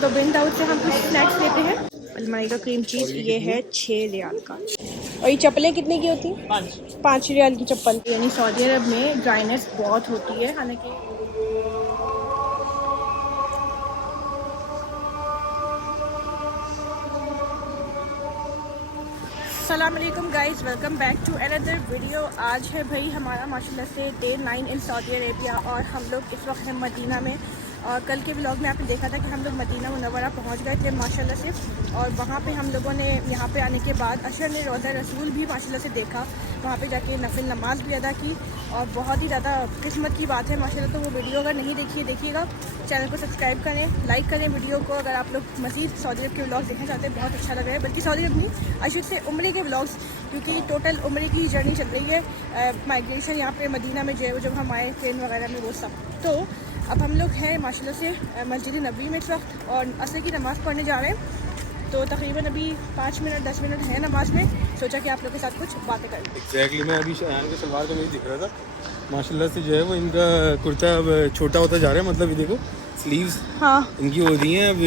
तो बिन दाऊद से हम कुछ स्नैक्स लेते हैं। अलमारी का क्रीम चीज़ ये है 6 रियाल का। और ये चप्पलें कितने की होती हैं? 5 रियाल की चप्पल। यानी सऊदी अरब में ड्राइनेस बहुत होती है, हालांकि अस्सलाम वालेकुम guys, welcome back to another video. आज है भाई हमारा माशाल्लाह से डे 9 इन सऊदी अरेबिया और हम लोग इस वक्त हैं मदीना में। और कल के व्लॉग में आपने देखा था कि हम लोग मदीना मुनव्वरा पहुंच गए थे माशाल्लाह से। और वहाँ पे हम लोगों ने यहाँ पे आने के बाद अशर ने रोज़ा रसूल भी माशाल्लाह से देखा, वहाँ पे जाके नफिल नमाज भी अदा की और बहुत ही ज़्यादा किस्मत की बात है माशाल्लाह। तो वो वीडियो अगर नहीं देखिए देखिएगा, चैनल को सब्सक्राइब करें, लाइक करें वीडियो को। अगर आप लोग मज़ीद सऊदी अरब के व्लॉग्स देखना चाहते हैं, बहुत अच्छा लग रहा है, बल्कि सऊदी अरब नहीं आई शुड से उम्रे के व्लॉग्स, क्योंकि टोटल उम्रे की जर्नी चल रही है। माइग्रेशन यहाँ पे मदीना में जो है वो जब हम आए ट्रेन वगैरह में वो सब। तो अब हम लोग हैं माशाल्लाह से मस्जिद नबी में इस वक्त और असर की नमाज़ पढ़ने जा रहे हैं। तो तकरीबन अभी 5 मिनट 10 मिनट है नमाज में, सोचा कि आप लोग के साथ कुछ बातें करें। एग्जैक्टली मैं अभी शयान के सलवार का नहीं दिख रहा था, माशाल्लाह से जो है वो इनका कुर्ता अब छोटा होता जा रहा है। मतलब ये देखो स्लीव्स हाँ इनकी हो रही हैं अब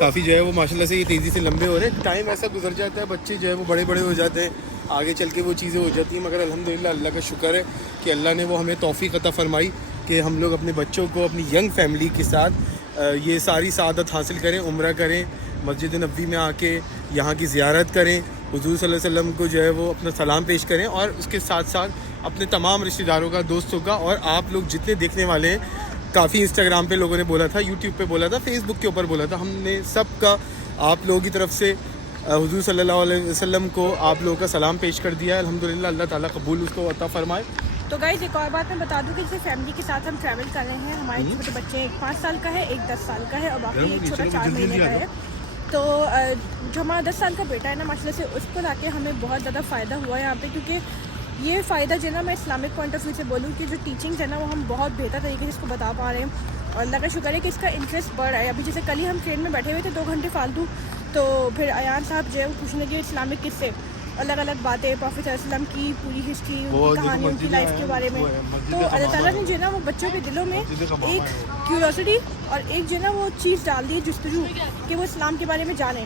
काफ़ी जो है वो माशाल्लाह से ये तेज़ी से लंबे हो रहे हैं। टाइम ऐसा गुजर जाता है, बच्चे जो है वो बड़े बड़े हो जाते हैं, आगे चल के वो चीज़ें हो जाती हैं। मगर अल्हम्दुलिल्लाह अल्लाह का शुक्र है कि अल्लाह ने वो हमें तौफीक अता फरमाई कि हम लोग अपने बच्चों को अपनी यंग फैमिली के साथ ये सारी सआदत हासिल करें, उम्रा करें, मस्जिद नबी में आके यहाँ की ज़ियारत करें, हुज़ूर सल्लल्लाहु अलैहि वसल्लम को जो है वो अपना सलाम पेश करें और उसके साथ साथ अपने तमाम रिश्तेदारों का, दोस्तों का, और आप लोग जितने देखने वाले हैं, काफ़ी इंस्टाग्राम पे लोगों ने बोला था, यूट्यूब पे बोला था, फेसबुक के ऊपर बोला था, हमने सब का आप लोगों की तरफ से हुज़ूर सल्लल्लाहु अलैहि वसल्लम को आप लोगों का सलाम पेश कर दिया है। अल्हम्दुलिल्लाह अल्लाह ताला कबूल उसको अता फरमाए। तो गाइस एक और बात मैं बता दूं कि जैसे फैमिली के साथ हम ट्रैवल कर रहे हैं, हमारे छोटे बच्चे, एक 5 साल का है, एक 10 साल का है और बाकी एक छोटा 4 महीने का है। तो जो हमारा 10 साल का बेटा है ना माशाल्लाह से, उसको लाके हमें बहुत ज़्यादा फ़ायदा हुआ है यहाँ पे, क्योंकि ये फ़ायदा जो है ना मैं इस्लामिक पॉइंट ऑफ व्यू से बोलूँ कि जो टीचिंग्स है ना वो हम बहुत बेहतर तरीके से इसको बता पा रहे हैं और अल्लाह का शुक्र है कि इसका इंटरेस्ट बढ़ रहा है। अभी जैसे कल ही हम ट्रेन में बैठे हुए थे 2 घंटे फालतू, तो फिर अयान साहब जो है वो पूछने लगे इस्लामिक किस्से, अलग अलग बातें, प्रॉफेट सल्लल्लाहु अलैहि वसल्लम की पूरी हिस्ट्री, उनकी कहानी, उनकी लाइफ के बारे में। तो अल्लाह ताला ने जो है ना वो बच्चों के दिलों में एक क्यूरियोसिटी और एक जो है ना वो चीज़ डाल दी, जुस्तजू, कि वो इस्लाम के बारे में जाने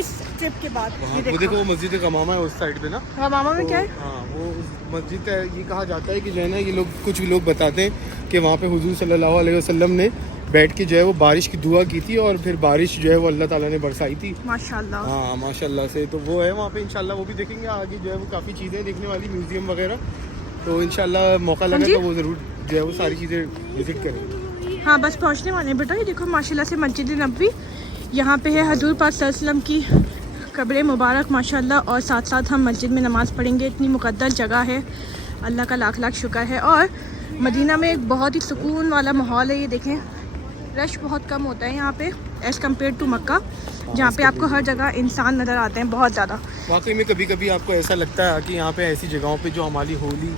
इस ट्रिप के बाद। वो देखो वो मस्जिद गमामा है उस साइड पे ना, गमामा में क्या है? हाँ वो मस्जिद है। ये कहा जाता है कि जो है ना ये लोग, कुछ लोग बताते हैं कि वहाँ पे हुजूर सल्लल्लाहु अलैहि वसल्लम ने बैठ के जो है वो बारिश की दुआ की थी और फिर बारिश जो है वो अल्लाह ताला ने बरसाई थी माशाल्लाह। हाँ माशाल्लाह से। तो वो है वहाँ पे, इंशाल्लाह वो भी देखेंगे। आगे जो है वो काफ़ी चीज़ें देखने वाली, म्यूज़ियम वगैरह, तो इंशाल्लाह मौका लगा तो वो ज़रूर जो है वो सारी चीज़ें विज़िट करेंगे। हाँ बस पहुँचने वाले हैं बेटा। ये देखो माशाल्लाह से मस्जिद नबी, यहाँ पे है हजूर पाक सल्लल्लाहु अलैहि वसल्लम की कब्र मुबारक माशाल्लाह, और साथ साथ हम मस्जिद में नमाज़ पढ़ेंगे। इतनी मुक़द्दस जगह है, अल्लाह का लाख लाख शुक्र है। और मदीना में एक बहुत ही सुकून वाला माहौल है। ये देखें, रश बहुत कम होता है यहाँ पे एज़ कम्पेयर टू मक्का, जहाँ पे आपको हर जगह इंसान नज़र आते हैं बहुत ज़्यादा। वाकई में कभी कभी आपको ऐसा लगता है कि यहाँ पे ऐसी जगहों पे जो हमारी होली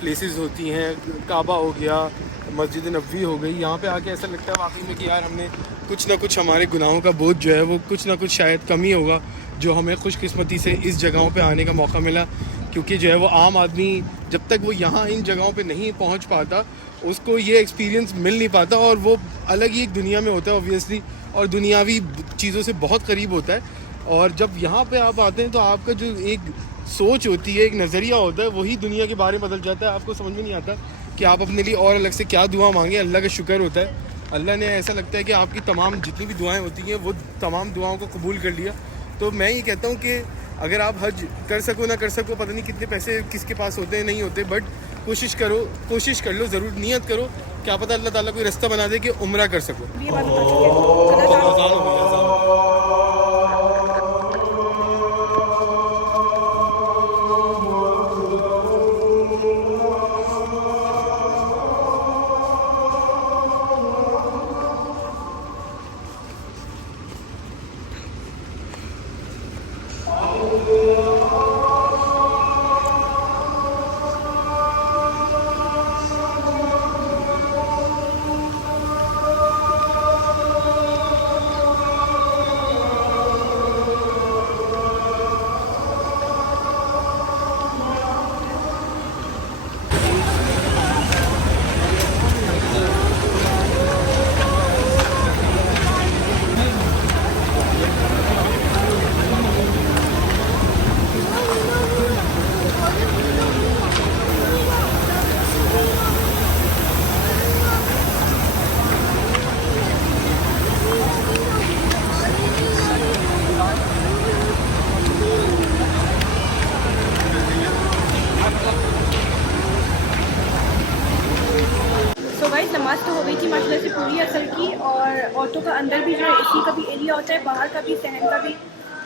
प्लेसेस होती हैं, काबा हो गया, मस्जिद नबवी हो गई, यहाँ पे आके ऐसा लगता है वाकई में कि यार हमने कुछ ना कुछ, हमारे गुनाहों का बोझ जो है वो कुछ ना कुछ शायद कमी होगा, जो हमें खुशकिस्मती से इस जगहों पे आने का मौका मिला। क्योंकि जो है वो आम आदमी जब तक वो यहाँ इन जगहों पे नहीं पहुँच पाता, उसको ये एक्सपीरियंस मिल नहीं पाता और वो अलग ही एक दुनिया में होता है ऑब्वियसली, और दुनियावी चीज़ों से बहुत करीब होता है। और जब यहाँ पे आप आते हैं तो आपका जो एक सोच होती है, एक नज़रिया होता है, वही दुनिया के बारे में बदल जाता है। आपको समझ में नहीं आता कि आप अपने लिए और अलग से क्या दुआ मांगे। अल्लाह का शुक्र होता है, अल्लाह ने ऐसा लगता है कि आपकी तमाम जितनी भी दुआएं होती हैं वो तमाम दुआओं को कबूल कर लिया। तो मैं ये कहता हूँ कि अगर आप हज कर सको ना कर सको, पता नहीं कितने पैसे किसके पास होते हैं नहीं होते, बट कोशिश करो, कोशिश कर लो, ज़रूर नियत करो, क्या पता अल्लाह ताला कोई रास्ता बना दे कि उम्रा कर सको। ये बात बता चुके औरतों का अंदर भी जो है एसी का भी एरिया होता है, बाहर का भी,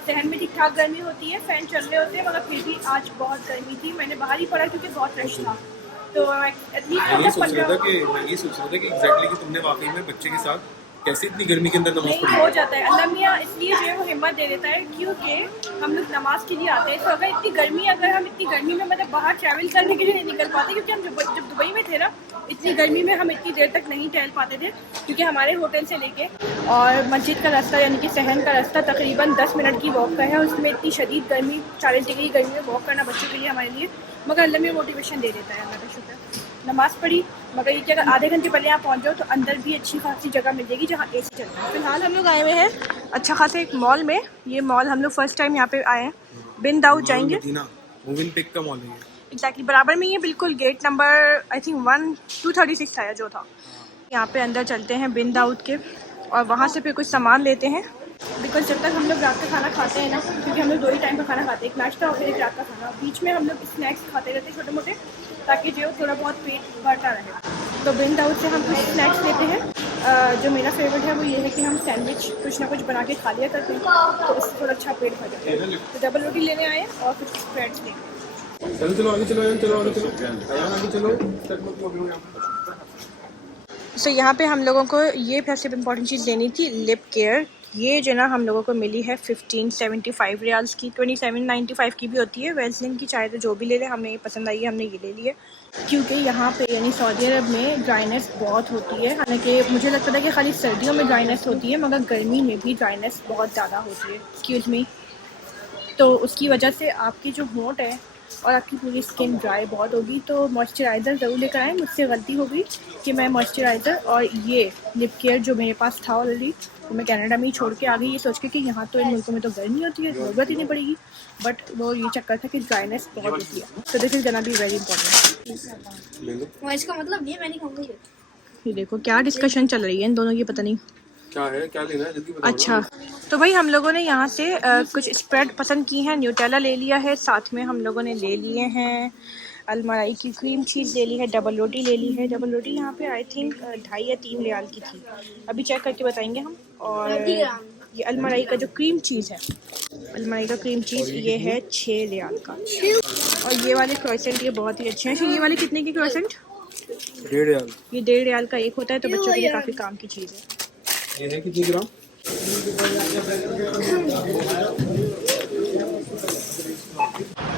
सहन में ठीक ठाक गर्मी होती है, फ़ैन चल रहे होते हैं, मगर फिर भी आज बहुत गर्मी थी। मैंने बाहर ही पड़ा क्योंकि बहुत रश था। तो एटलीस्ट मैं ये सोच रहा था कि एग्जैक्टली कि तुमने वाकई में बच्चे के साथ कैसे इतनी गर्मी के अंदर नमाज नहीं पढ़ी। हो जाता है, अल्लाह मियाँ इसलिए जो है वो हिम्मत दे देता है क्योंकि हम लोग नमाज के लिए आते हैं। तो अगर हम इतनी गर्मी में मतलब बाहर ट्रैवल करने के लिए नहीं निकल पाते, क्योंकि हम जब दुबई में थे ना, इतनी गर्मी में हम इतनी देर तक नहीं टहल पाते थे, क्योंकि हमारे होटल से लेके और मस्जिद का रास्ता यानी कि सहन का रास्ता तकरीबन 10 मिनट की वॉक का है। उसमें इतनी शदीद गर्मी, 40 डिग्री गर्मी में वॉक करना बच्चों के लिए हमारे लिए, मगर अल्लाह में मोटिवेशन दे देता है, अल्लाह का शुक्र। नमाज़ पढ़ी, मगर ये कि अगर आधे घंटे पहले आप पहुंच जाओ तो अंदर भी अच्छी खासी जगह मिल जाएगी जहाँ एसी चलता है। फिलहाल हम लोग आए हुए हैं अच्छा खासा एक मॉल में। ये मॉल हम लोग फर्स्ट टाइम यहाँ पे आए हैं। बिन दाऊद जाएंगे, मूविंग पिक का मॉल है एग्जैक्टली बराबर में, ये बिल्कुल गेट नंबर आई थिंक 1236 था जो था। यहाँ पे अंदर चलते हैं बिन दाऊद के और वहाँ से फिर कुछ सामान लेते हैं, बिकॉज जब तक हम लोग रात का खाना खाते हैं ना, क्योंकि हम लोग 2 ही टाइम का खाना खाते हैं, एक नाश्ता और फिर एक रात का खाना, बीच में हम लोग स्नैक्स खाते रहते हैं छोटे मोटे, ताकि जो थोड़ा बहुत पेट भरता रहे। तो बिन दाऊद से हम कुछ स्नैक्स लेते हैं। जो मेरा फेवरेट है वो ये है कि हम सैंडविच कुछ ना कुछ बना के खा लिया करते हैं, तो उससे थोड़ा अच्छा पेट भर जाता है। तो डबल रोटी लेने आए और कुछ ब्रेड्स लेंगे। चलो आगे चलो। सो यहाँ पे हम लोगों को ये सबसे इम्पोर्टेंट चीज़ लेनी थी, लिप केयर। ये जो ना हम लोगों को मिली है 1575 रियाल्स की, 2795 की भी होती है। वैसलिन की चाहे तो जो भी ले ले, हमें पसंद आई है, हमने ये ले ली है। क्योंकि यहाँ पे यानी सऊदी अरब में ड्राइनेस बहुत होती है। हालांकि मुझे लगता था कि खाली सर्दियों में ड्राइनेस होती है, मगर गर्मी में भी ड्राइनेस बहुत ज़्यादा होती है। Excuse me. तो उसकी वजह से आपकी जो होंठ है और आपकी पूरी स्किन ड्राई बहुत होगी। तो मॉइस्चराइज़र ज़रूर लेकर आएँ। मुझसे गलती हो गई कि मैं मॉइस्चराइज़र और ये लिप केयर जो मेरे पास था ऑलरेडी, तो मैं कनाडा में ही छोड़ के आ गई, ये सोच के कि यहाँ तो इन मुल्कों में तो गर्मी होती है, ज़रूरत ही नहीं पड़ेगी। बट वो ये चक्कर था कि ड्राइनेस बहुत होती है। तो this is gonna be very important. इसका मतलब ये मैं नहीं खाऊंगी। ये देखो क्या डिस्कशन चल रही है इन दोनों की, पता नहीं क्या है, क्या लेना है जल्दी बताओ। अच्छा, तो भाई हम लोगों ने यहाँ से कुछ स्प्रेड पसंद की हैं। न्यूटेला ले लिया है, साथ में हम लोगों ने ले लिए हैं अलमराई की क्रीम चीज़ ले ली है, डबल रोटी ले ली है। डबल रोटी यहाँ पे आई थिंक 2.5 या 3 रियाल की थी, अभी चेक करके बताएंगे हम। और ये अलमराई का जो क्रीम चीज़ है, अलमराई का क्रीम चीज़ ये है 6 रियाल का। और ये वाले क्रोसेंट ये बहुत ही अच्छे हैं। ये वाले कितने के क्रोसेंट? 1.5 रियाल। ये 1.5 रियाल का एक होता है, तो बच्चों के लिए काफ़ी काम की चीज़ है। ये है कितने ग्राम?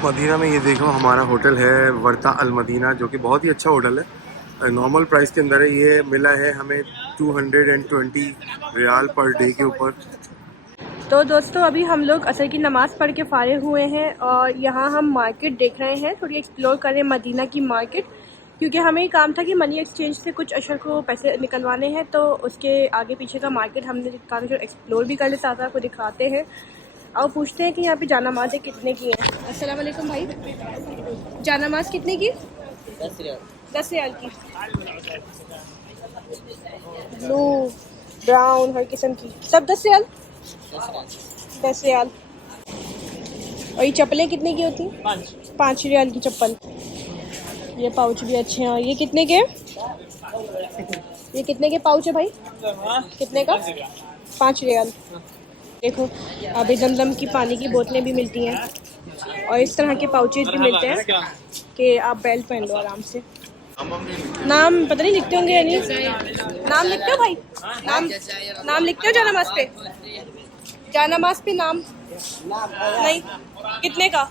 मदीना में ये देखो हमारा होटल है वर्ता अल मदीना, जो कि बहुत ही अच्छा होटल है। नॉर्मल प्राइस के अंदर है। ये मिला है हमें 220 रियाल पर डे के ऊपर। तो दोस्तों अभी हम लोग असर की नमाज़ पढ़ के फारिग हुए हैं और यहाँ हम मार्केट देख रहे हैं, थोड़ी एक्सप्लोर कर रहे हैं मदीना की मार्केट, क्योंकि हमें काम था कि मनी एक्सचेंज से कुछ अशर को पैसे निकलवाने हैं। तो उसके आगे पीछे का मार्केट हमने कहा कि एक्सप्लोर भी कर ले, साथ आपको दिखाते हैं। और पूछते हैं कि यहाँ पे जानामाज़ें कितने की हैं। अस्सलाम वालेकुम भाई, जानामाज़ कितने की? 10 रियाल की। ब्लू ब्राउन हर किस्म की, सब 10 रियाल। 10 रियाल। और ये चप्पलें कितने की होती? 5 रियाल की चप्पल। ये पाउच भी अच्छे हैं। और ये कितने के? ये कितने के पाउच है भाई? कितने का? 5 रियाल। देखो अभी जमजम की पानी की बोतलें भी मिलती हैं और इस तरह के पाउचेज भी मिलते हैं कि आप बेल्ट पहन लो आराम से। नाम पता नहीं लिखते होंगे या नहीं? नाम लिखते हो भाई? नाम लिखते हो जानामाज़ पे? जानामाज़ पे नाम नहीं? कितने का?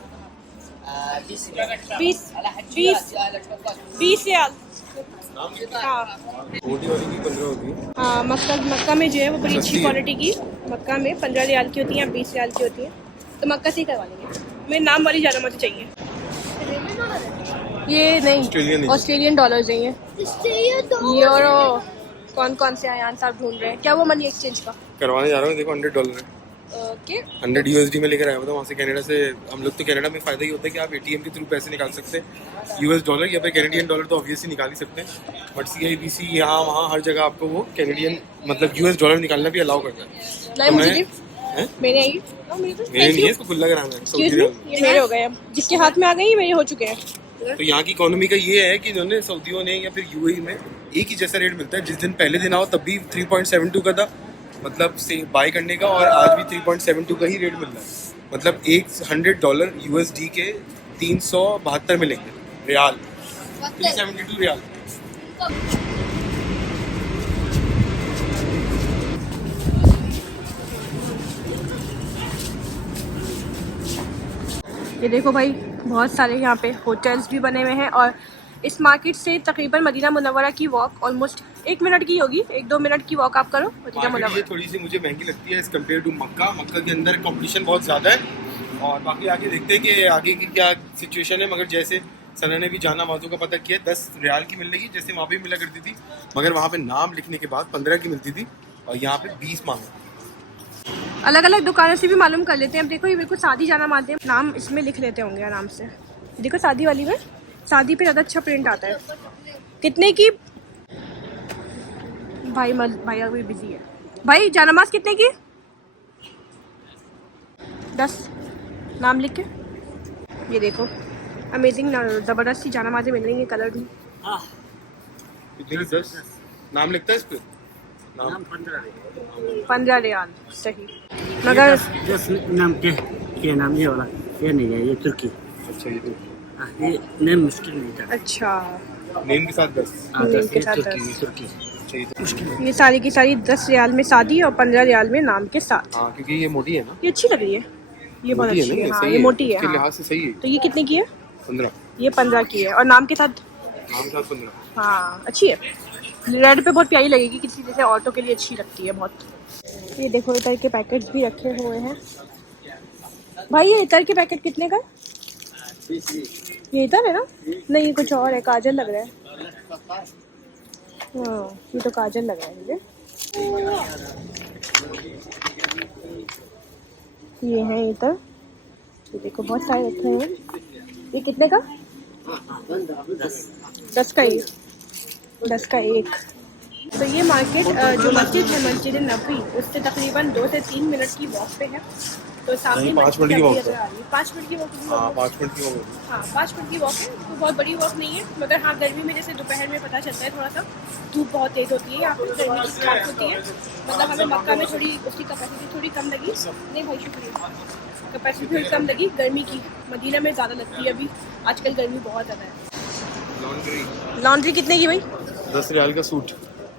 20 रियाल। हाँ हाँ, मक्का में जो है वो बड़ी अच्छी क्वालिटी की, मक्का में 15 रियाल की होती हैं, 20 रियाल की होती हैं। तो मक्का से ही करवा लेंगे। मेरे नाम वाली जानामाज़ें चाहिए। ये नहीं, ऑस्ट्रेलियन डॉलर चाहिए। यूरो कौन कौन से आयान साहब ढूंढ रहे हैं? क्या वो मनी एक्सचेंज का करवाने जा रहा हूँ। देखो $100 है। ओके, 100 USD में लेकर आया हुआ था वहाँ से, कनाडा से। हम लोग तो कनाडा में फ़ायदा ही होता है कि आप ATM के थ्रू पैसे निकाल सकते हैं। US डॉलर या फिर कैनेडियन डॉलर तो ऑब्वियसली निकाल ही सकते हैं, बट CIBC यहाँ वहाँ हर जगह आपको वो कैनेडियन मतलब US डॉलर निकालना भी अलाउ करता है। मेरे नहीं है, इसको खुला कराना है। ये मेरे हो गए, जिसके हाथ में आ गए मेरे हो चुके हैं। तो यहाँ की इकोनॉमी का ये है कि इन्होंने सऊदियों ने या फिर UAE में एक ही जैसा रेट मिलता है। जिस दिन पहले दिन आओ तब भी 3.72 का था, मतलब से बाय करने का, और आज भी 3.72 का ही रेट मिल रहा है। मतलब $100 USD के 372 मिलेंगे रियाल, 372 रियाल। ये देखो भाई, बहुत सारे यहाँ पे होटल्स भी बने हुए हैं और इस मार्केट से तकरीबन मदीना मुनव्वरा की वॉक ऑलमोस्ट 1 मिनट की होगी, 1-2 मिनट की वॉक आप करो मदीना ये मुनव्वरा। थोड़ी सी मुझे महंगी लगती है एज कम्पेयर टू मक्का। मक्का के अंदर कंपटीशन बहुत ज़्यादा है, और बाकी आगे देखते हैं कि आगे की क्या सिचुएशन है। मगर जैसे सना ने भी जाना माजू का पता किया, 10 रियाल की मिल रही है जैसे वहाँ पे मिला करती थी, मगर वहाँ पे नाम लिखने के बाद 15 की मिलती थी और यहाँ पे 20 मांगे। अलग अलग दुकानों से भी मालूम कर लेते हैं। अब देखो ये बिल्कुल सादी जाना मानते हैं, नाम इसमें लिख लेते होंगे आराम से। देखो शादी वाली में, शादी पे ज़्यादा अच्छा प्रिंट आता है। कितने की भाई? भाई अभी बिजी है भाई। जानमाज कितने की? 10 नाम लिख के। ये देखो अमेजिंग ज़बरदस्त सी जानमाज़ें मिल रही हैं, कलर भी। कितने की? 10 नाम लिखता है इस पे? नाम 15 रियाल सही। मगर 10 नाम क्या नाम ये वाला, ये नहीं है, ये तुर्की। अच्छा, ये तो ये नेम मुश्किल नहीं था। अच्छा, नेम के साथ 10। नेम के साथ तुर्की 10। तुर्की अच्छा, ये तो मुश्किल है। ये सारी की सारी 10 रियाल में शादी और 15 रियाल में नाम के साथ। हाँ, क्योंकि ये मोटी है ना। ये अच्छी लग रही है, ये बहुत मोटी अच्छी है। ना, हाँ सही ये मोटी है। उसके हाँ। लिहाज से सही है। तो ये कितने की है? 15। ये 15 की है और नाम के साथ। नाम के साथ 15। हाँ अच्छी है, रेड पे बहुत प्यारी लगेगी, किसी जैसे ऑटो के लिए अच्छी लगती है बहुत। ये देखो इतर के पैकेट्स भी रखे हुए हैं भाई। ये इतर के पैकेट कितने का? ये इतर है ना? नहीं ये कुछ और है, काजल लग रहा है। हाँ ये तो काजल लग रहा है मुझे। ये है इतर, ये देखो बहुत सारे रखे हैं। ये कितने का? 10 का ही, 10 का एक। तो ये मार्केट जो मस्जिद है, मस्जिद नबवी, उससे तकरीबन 2 से 3 मिनट की वॉक पे है। तो सामने नहीं, 5 मस्जिद मिनट की नबवी वॉक नजर आ रही है। 5 मिनट की वॉक? हाँ, 5 मिनट की होगी। हाँ 5 मिनट की वॉक है, तो बहुत बड़ी वॉक नहीं है। मगर हाँ गर्मी में जैसे दोपहर में पता चलता है थोड़ा सा धूप बहुत तेज़ होती है, यहाँ पर गर्मी की स्टार्ट होती है। मतलब हमें मक्का में थोड़ी उसकी कैपेसिटी थोड़ी कम लगी। नहीं भाई शुक्रिया, कैपेसिटी थोड़ी कम लगी गर्मी की। मदीना में ज़्यादा लगती है अभी, आजकल गर्मी बहुत ज़्यादा है। लॉन्ड्री कितने की भाई? 10 रियाल का सूट।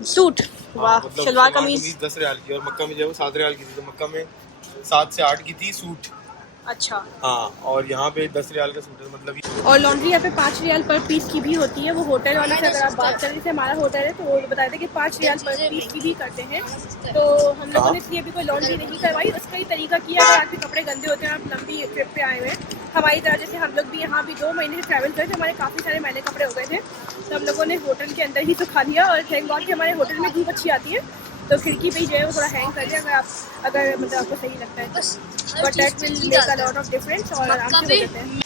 सूट? वाह, मतलब शलवार कमीज 10 रियाल की, और मक्का में जो है वो 7 रियाल की थी। तो मक्का में 7 से 8 की थी सूट। अच्छा। हाँ, और यहाँ पे 10 रियाल का सूट है। मतलब और लॉन्ड्री यहाँ पे 5 रियाल पर पीस की भी होती है। वो होटल वाले से अगर आप बात करें, जैसे हमारा होटल है तो वो बताए थे कि 5 रियाल पर पीस की भी करते हैं। तो हम लोगों ने इसलिए अभी कोई लॉन्ड्री नहीं करवाई। उसका ही तरीका किया, अगर आपके कपड़े गंदे होते हैं, आप लंबी ट्रिप पे आए हुए हैं हमारी तरह, जैसे हम लोग भी यहाँ भी 2 महीने से ट्रैवल करे थे, हमारे काफ़ी सारे मैले कपड़े हो गए थे, तो हम लोगों ने होटल के अंदर ही सुखा लिया। और थैंक गॉड कि हमारे होटल में धूप अच्छी आती है, तो खिड़की पे ही जो है वो थोड़ा हैंग कर दिया, अगर मतलब आपको सही लगता है तो। But that will make a lot of difference और आराम से हो जाते हैं।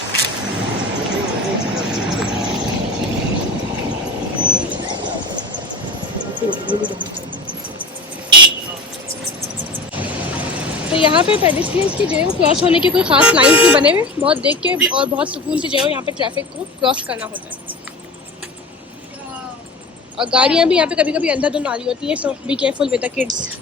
तो यहाँ पे पेडेस्ट्रियंस की जो है वो क्रॉस होने की कोई खास लाइन्स भी बने हुए, बहुत देख के और बहुत सुकून से जो है यहाँ पे ट्रैफिक को क्रॉस करना होता है। और गाड़ियाँ भी यहाँ पे कभी कभी अंधाधुंध आ रही होती है, so be careful with the kids.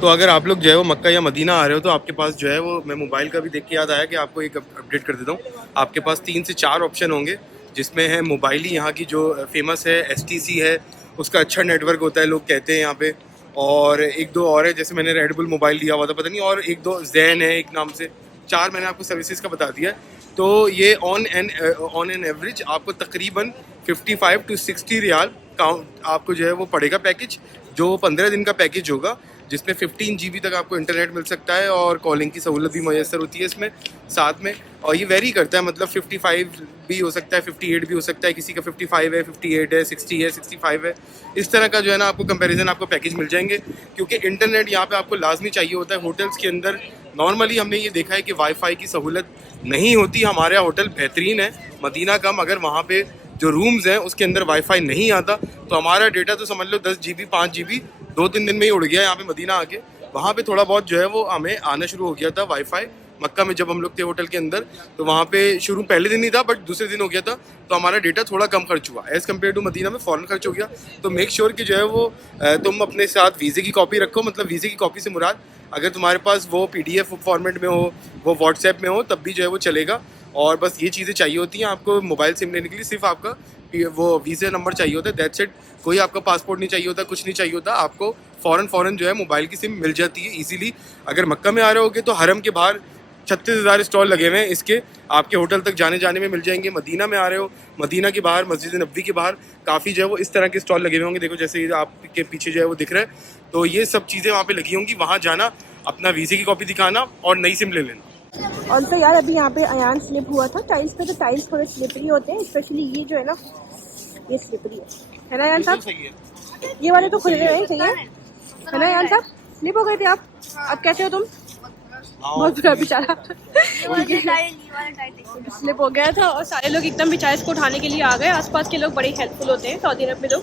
तो अगर आप लोग जो है वो मक्का या मदीना आ रहे हो, तो आपके पास जो है वो, मैं मोबाइल का भी देख के याद आया कि आपको एक अपडेट कर देता हूँ। आपके पास 3 से 4 ऑप्शन होंगे, जिसमें है मोबाइल ही यहाँ की जो फेमस है, STC है, उसका अच्छा नेटवर्क होता है लोग कहते हैं यहाँ पे। और 1-2 और है, जैसे मैंने रेडबुल मोबाइल लिया हुआ था पता नहीं, और 1-2 जैन है एक नाम से। 4 मैंने आपको सर्विसेज का बता दिया है। तो ये ऑन एन एवरेज आपको तकरीबन 55 to 60 रियाल काउंट आपको जो है वो पड़ेगा पैकेज, जो 15 दिन का पैकेज होगा, जिसमें 15 GB तक आपको इंटरनेट मिल सकता है और कॉलिंग की सहूलत भी मैसर होती है इसमें साथ में। और ये वेरी करता है, मतलब 55 भी हो सकता है, 58 भी हो सकता है, किसी का 55 है, 58 है, 60 है, 65 है। इस तरह का जो है ना आपको कंपैरिजन आपको पैकेज मिल जाएंगे, क्योंकि इंटरनेट यहाँ पे आपको लाजमी चाहिए होता है। होटल्स के अंदर नॉर्मली हमने ये देखा है कि वाईफाई की सहूलत नहीं होती। हमारा होटल बेहतरीन है, मदीना का, मगर वहाँ पे जो रूम्स हैं उसके अंदर वाईफाई नहीं आता, तो हमारा डेटा तो समझ लो 10 GB 5 GB 2-3 दिन में ही उड़ गया यहाँ पे मदीना आके। वहाँ पे थोड़ा बहुत जो है वो हमें आना शुरू हो गया था वाईफाई, मक्का में जब हम लोग थे होटल के अंदर, तो वहाँ पे शुरू पहले दिन ही था बट दूसरे दिन हो गया था, तो हमारा डेटा थोड़ा कम खर्च हुआ एज़ कम्पेयर टू मदीना में फ़ौरन खर्च हो गया। तो मेक श्योर कि जो है वो तुम अपने साथ वीज़े की कॉपी रखो, मतलब वीज़े की कॉपी से मुराद अगर तुम्हारे पास वो PDF फॉर्मेट में हो, वो व्हाट्सएप में हो, तब भी जो है वो चलेगा। और बस ये चीज़ें चाहिए होती हैं आपको मोबाइल सिम लेने के लिए, सिर्फ आपका वो वीज़ा नंबर चाहिए होता है, दैट्स इट। कोई आपका पासपोर्ट नहीं चाहिए होता, कुछ नहीं चाहिए होता आपको। फ़ौरन जो है मोबाइल की सिम मिल जाती है इजीली। अगर मक्का में आ रहे होगे तो हरम के बाहर 36,000 स्टॉल लगे हुए हैं इसके, आपके होटल तक जाने में मिल जाएंगे। मदीना में आ रहे हो, मदीना के बाहर मस्जिद नबवी के बाहर काफ़ी जो है वो इस तरह के स्टॉल लगे हुए होंगे, देखो जैसे ये आपके पीछे जो है वो दिख रहा है। तो ये सब चीज़ें वहाँ पे लगी होंगी, वहाँ जाना, अपना वीज़े की कॉपी दिखाना और नई सिम ले लेना। और तो यार अभी यहाँ पे अयान स्लिप हुआ था टाइल्स पे, तो टाइल्स थोड़े स्लिपरी होते हैं, स्पेशली ये जो है ना, ये स्लिपरी है ना अयान साहब? ये वाले तो खुल रहे हैं, सही है ना अयान साहब? स्लिप हो गए थे आप, अब कैसे हो तुम? बहुत बुरा बेचारा स्लिप हो गया था, और सारे लोग एकदम बेचारे इसको उठाने के लिए आ गए। आसपास के लोग बड़े हेल्पफुल होते हैं सऊदी अरब में लोग,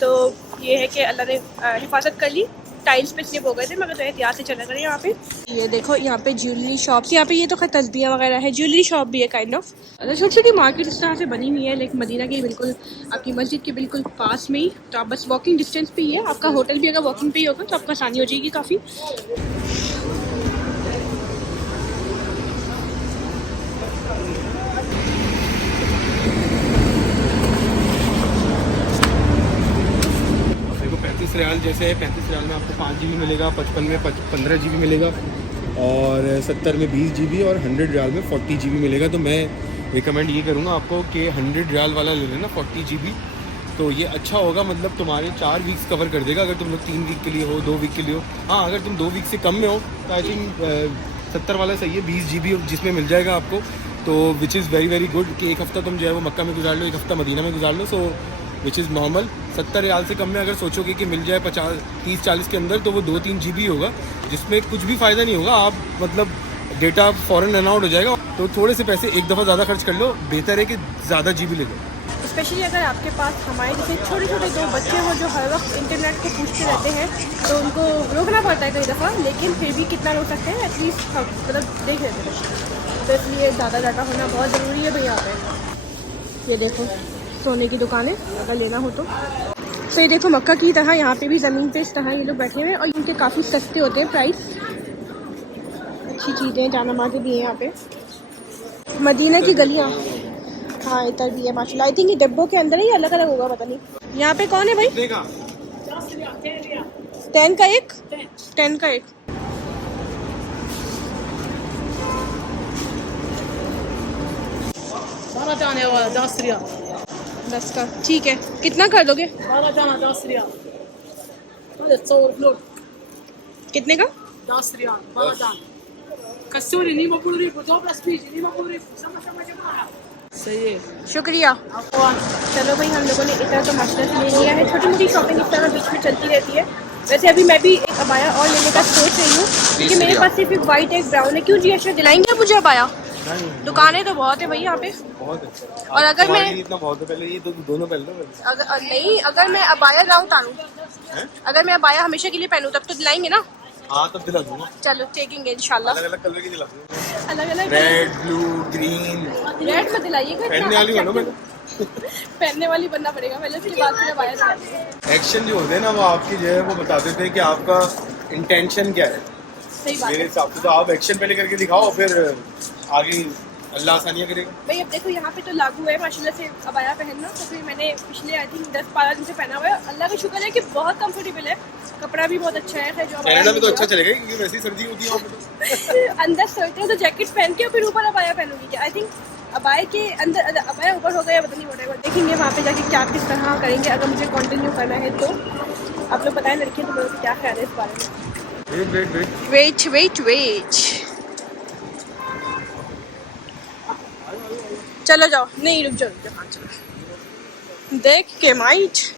तो ये है कि अल्लाह ने हिफाजत कर ली। टाइल्स पे स्लिप हो गए थे, मगर तो एहतियात से चला करें। यहाँ पे ये देखो, यहाँ पे ज्वेलरी शॉप, यहाँ पे ये तो खैर तस्बीह वगैरह है, ज्वेलरी शॉप भी है काइंड ऑफ। छोटी छोटी मार्केट इस तरह से बनी हुई है, लेकिन मदीना की बिल्कुल आपकी मस्जिद के बिल्कुल पास में ही, तो आप बस वॉकिंग डिस्टेंस पे ही है। आपका होटल भी अगर वॉकिंग पे ही होगा तो आपको आसानी हो जाएगी काफ़ी। रियाल जैसे है, 35 रियाल में आपको 5 GB मिलेगा, 55 में 15 GB मिलेगा, और 70 में 20 GB, और 100 रियाल में 40 GB मिलेगा। तो मैं रिकमेंड ये करूँगा आपको कि 100 रियाल वाला ले लेना, 40 GB। तो ये अच्छा होगा, मतलब तुम्हारे 4 वीक्स कवर कर देगा, अगर तुम लोग 3 वीक के लिए हो, 2 वीक के लिए हो। हाँ, अगर तुम 2 वीक से कम में हो तो आई थिंक 70 वाला सही है, 20 GB जिसमें मिल जाएगा आपको। तो विच इज़ वेरी गुड कि एक हफ़्ता तुम जो है वो मक्का में गुजार लो, एक हफ़्ता मदीना में गुजार लो, सो विच इज़ नॉर्मल। 70 रियाल से कम में अगर सोचोगे कि मिल जाए 30-40 के अंदर, तो वो 2-3 GB होगा, जिसमें कुछ भी फ़ायदा नहीं होगा। आप मतलब डेटा फ़ौरन रन आउट हो जाएगा, तो थोड़े से पैसे एक दफ़ा ज़्यादा खर्च कर लो, बेहतर है कि ज़्यादा GB ले लो। स्पेशली अगर आपके पास हमारे जैसे छोटे छोटे 2 बच्चे हो जो हर वक्त इंटरनेट को पूछते रहते हैं, तो उनको रोकना पड़ता है कई दफ़ा, लेकिन फिर भी कितना रोक सकते हैं, एटलीस्ट मतलब देख लेते हैं। तो इसलिए ज़्यादा डाटा होना बहुत ज़रूरी है भाई। यहाँ पे ये देखो सोने की दुकानें अगर लेना हो तो ये देखो मक्का की तरह यहाँ पे भी ज़मीन पे इस तरह ये लोग बैठे हुए हैं, और इनके काफ़ी सस्ते होते हैं प्राइस, अच्छी चीज़ें जाना-माज़ें भी हैं यहाँ पे। मदीना की गलियाँ, हाँ इधर भी है माशाल्लाह। आई थिंक ये डिब्बों के अंदर ही अलग अलग होगा, पता नहीं। यहाँ पे कौन है भाई? 10 का एक, 10 का एक। सारा जाने वाला 10 रियाल, 10 का ठीक है। कितना कर दोगे? सारा जाना 10 रियाल। कितने का? 10 रियाल सारा जाना। कसूरी नहीं मपूरी को 2 प्लस पीजी नहीं मपूरी समझ सही है, शुक्रिया। चलो भाई, हम लोगों ने इतना तो माशाल्लाह ले लिया है। छोटी मोटी शॉपिंग इस तरह बीच में चलती रहती है। वैसे अभी मैं भी एक अबाया और लेने का सोच रही हूँ, क्योंकि मेरे पास सिर्फ एक वाइट एक ब्राउन है। क्यों जी, अच्छा दिलाएंगे मुझे अबाया? दुकानें तो बहुत है भाई यहाँ पे, बहुत है। और अगर मैं इतना बहुत है, पहले ये दोनों पहन लो। अगर नहीं, अगर मैं अबाया लाऊं तानू, अगर मैं अबाया हमेशा के लिए पहनूं, तब तो दिलाएंगे ना? हाँ, तब दिला दूंगा। चलो टेकेंगे इंशाल्लाह। अलग अलग कलर की दिला दूंगा, अलग अलग रेड, ब्लू, ग्रीन। रेड में दिलाइएगा, पहनने वाली बनो पहले। पहनने वाली बनना पड़ेगा पहले, उसके बाद फिर अबाया दिलाएंगे। एक्शन जो होते हैं ना, वो आपकी जो है वो बता देते हैं कि आपका इंटेंशन क्या है। सही बात मेरे है हिसाब से तो आप एक्शन पहले करके दिखाओ, फिर आगे अल्लाह आसानियाँ करेगा। भाई। अब देखो यहाँ पे तो लागू है माशाल्लाह से अबाया पहनना, तो फिर मैंने पिछले आई थिंक 10-12 दिन से पहना हुआ है। अल्लाह का शुक्र है कि बहुत कंफर्टेबल है, कपड़ा भी बहुत अच्छा है। जो कनाडा में तो अच्छा चलेगा, क्योंकि वैसी सर्दी होती है वहाँ पे। अंदर सर्दी है तो जैकेट पहन के फिर ऊपर अबाया पहनूंगी क्या? आई थिंक अबाया के अंदर अबाया ऊपर हो गया, पता नहीं वोटेवर। देखेंगे वहाँ पे जाके क्या किस तरह करेंगे, अगर मुझे कंटिन्यू करना है तो। आप लोग बताएं लड़कियों, तो मेरे क्या ख्याल है इस बारे में? वेट चलो जाओ, नहीं रुक जाओ, हाँ चलो देख के माइट।